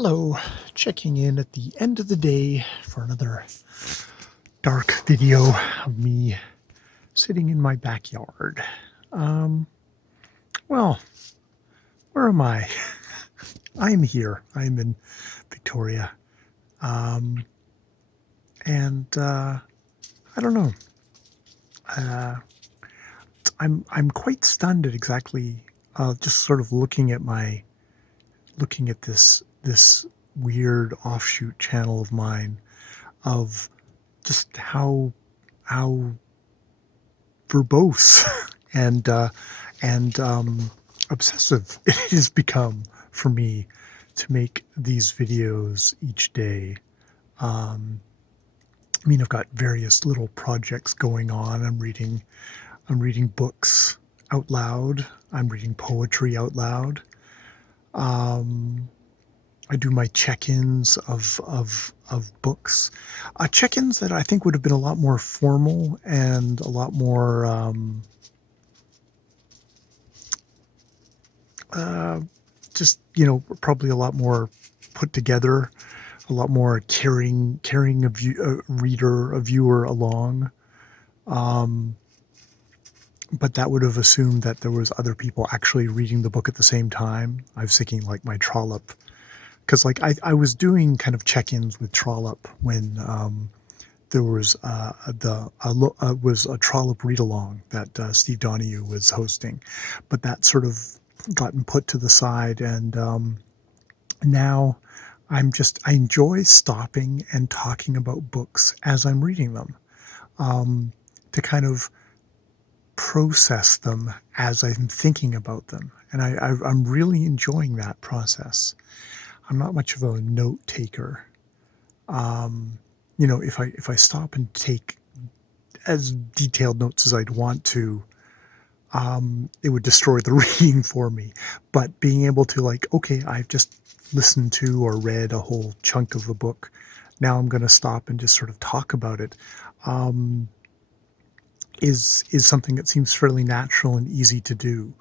Hello, checking in at the end of the day for another dark video of me sitting in my backyard. Um, well, where am I? I'm here. I'm in Victoria. Um, and I don't know. Uh, I'm quite stunned at exactly just sort of looking at this weird offshoot channel of mine of just how verbose and obsessive it has become for me to make these videos each day. I mean, I've got various little projects going on. I'm reading books out loud. I'm reading poetry out loud. I do my check-ins of books, check-ins that I think would have been a lot more formal and a lot more just probably a lot more put together, a lot more carrying a viewer along. But that would have assumed that there was other people actually reading the book at the same time. I was thinking like my trollop. Because like I was doing kind of check-ins with Trollop when there was was a Trollop read-along that Steve Donahue was hosting, but that sort of gotten put to the side, and now I enjoy stopping and talking about books as I'm reading them, to kind of process them as I'm thinking about them, and I'm really enjoying that process. I'm not much of a note taker. If I stop and take as detailed notes as I'd want to, it would destroy the reading for me. But being able to okay, I've just listened to or read a whole chunk of a book. Now I'm going to stop and just sort of talk about it. Is something that seems fairly natural and easy to do,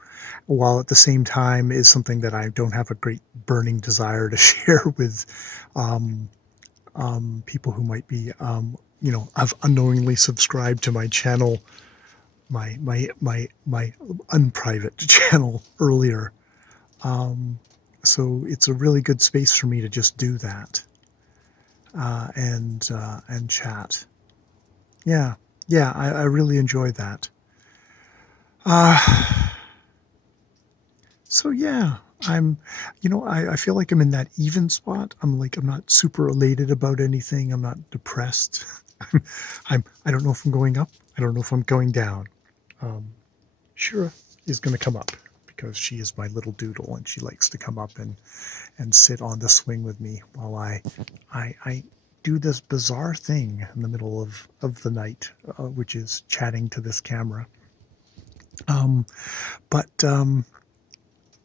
while at the same time is something that I don't have a great burning desire to share with people who might be, have unknowingly subscribed to my channel, my unprivate channel earlier. So it's a really good space for me to just do that and chat. Yeah, I really enjoy that. So yeah, I feel like I'm in that even spot. I'm not super elated about anything. I'm not depressed. I don't know if I'm going up. I don't know if I'm going down. Shira is going to come up because she is my little doodle and she likes to come up and sit on the swing with me while I do this bizarre thing in the middle of the night, which is chatting to this camera.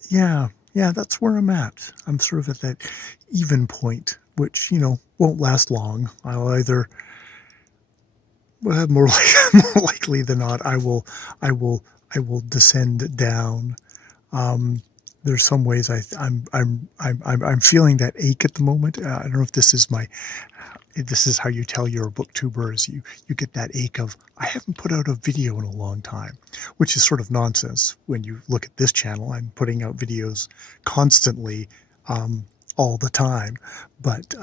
Yeah, that's where I'm at. I'm sort of at that even point, which, won't last long. I'll either, more likely than not, I will descend down. There's some ways I'm feeling that ache at the moment. I don't know if this is how you tell you're a booktuber, is you get that ache of, I haven't put out a video in a long time, which is sort of nonsense. When you look at this channel, I'm putting out videos constantly, all the time. But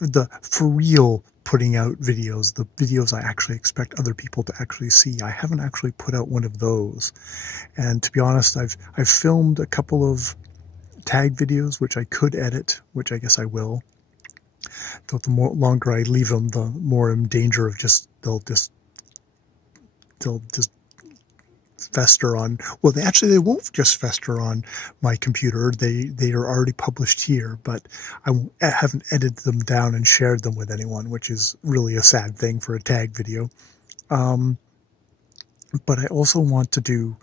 the for real putting out videos, the videos I actually expect other people to actually see, I haven't actually put out one of those. And to be honest, I've filmed a couple of tag videos, which I could edit, which I guess I will. Though the longer I leave them, the more I'm in danger of they'll just fester on. Well, they won't just fester on my computer. They are already published here, but I haven't edited them down and shared them with anyone, which is really a sad thing for a tag video. But I also want to do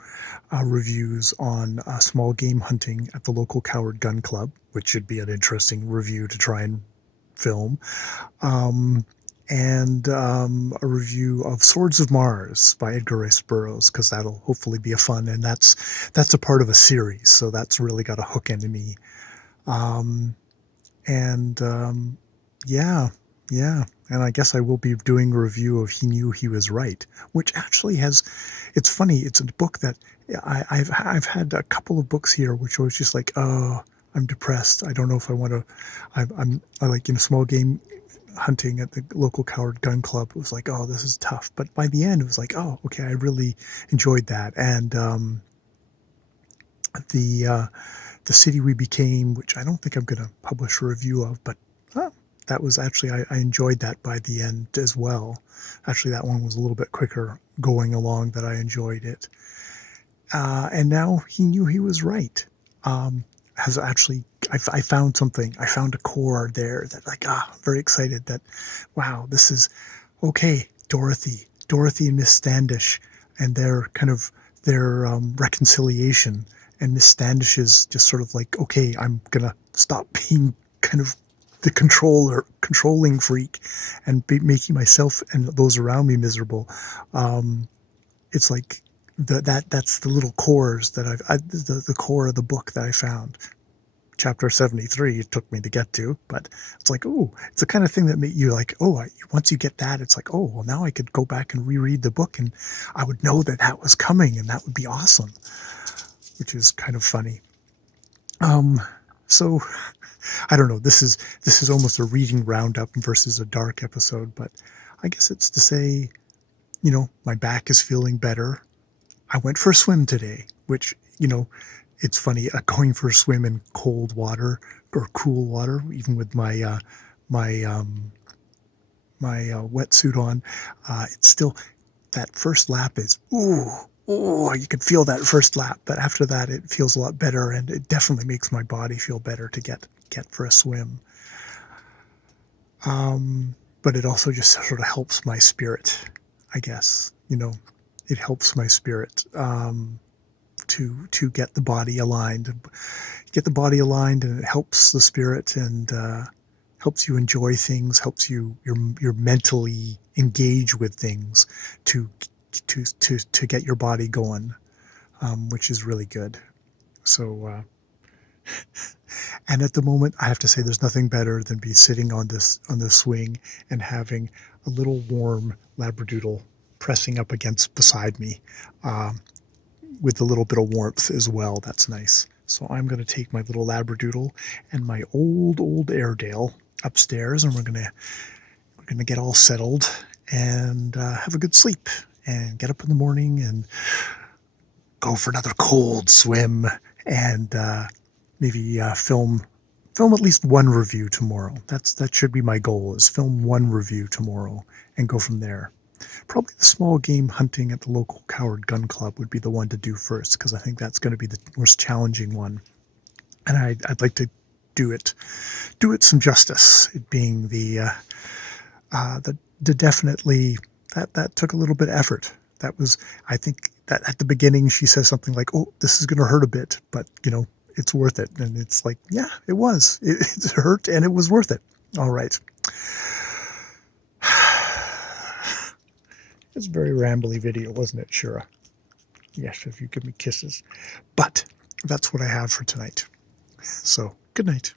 reviews on small game hunting at the local Coward Gun Club, which should be an interesting review to try and film, and a review of Swords of Mars by Edgar Rice Burroughs, because that'll hopefully be a fun, and that's a part of a series, so that's really got a hook into me. And yeah, yeah. And I guess I will be doing a review of He Knew He Was Right, which actually has, it's funny, it's a book that I've had a couple of books here which I was just like, oh, I'm depressed. I don't know if I want to, I like, small game hunting at the local Coward Gun Club. It was like, oh, this is tough. But by the end, it was like, oh, okay, I really enjoyed that. And the the City We Became, which I don't think I'm going to publish a review of, but that was actually, I enjoyed that by the end as well. Actually, that one was a little bit quicker going along, that I enjoyed it. And now He Knew He Was Right. Has actually, I found something. I found a core there that, like, very excited that, wow, this is, okay, Dorothy and Miss Standish, and their kind of, their reconciliation. And Miss Standish is just sort of like, okay, I'm going to stop being kind of the controlling freak, and making myself and those around me miserable. It's like that's the little cores that the core of the book that I found. Chapter 73 it took me to get to, but it's like, oh, it's the kind of thing that make you like, oh, once you get that, it's like, oh, well, now I could go back and reread the book, and I would know that that was coming, and that would be awesome, which is kind of funny. So I don't know. This is almost a reading roundup versus a dark episode, but I guess it's to say, my back is feeling better. I went for a swim today, which, it's funny, going for a swim in cold water or cool water, even with my wetsuit on, it's still, that first lap is, ooh, you can feel that first lap, but after that it feels a lot better, and it definitely makes my body feel better to get for a swim. But it also just sort of helps my spirit, I guess. It helps my spirit to get the body aligned, and it helps the spirit, and helps you enjoy things, helps you're mentally engage with things to get your body going, which is really good. So and at the moment, I have to say, there's nothing better than be sitting on this swing and having a little warm Labradoodle pressing up against beside me, with a little bit of warmth as well. That's nice. So I'm going to take my little Labradoodle and my old Airedale upstairs, and we're going to get all settled and have a good sleep, and get up in the morning and go for another cold swim, and maybe film at least one review tomorrow. That should be my goal, is film one review tomorrow and go from there. Probably the small game hunting at the local Coward Gun Club would be the one to do first, because I think that's going to be the most challenging one, and I'd like to do it some justice. It being the definitely, that took a little bit of effort. That was, I think that at the beginning she says something like, oh, this is going to hurt a bit, but it's worth it. And it's like, yeah, it was. It hurt, and it was worth it. All right. It's a very rambly video, wasn't it, Shira? Yes, if you give me kisses. But that's what I have for tonight. So, good night.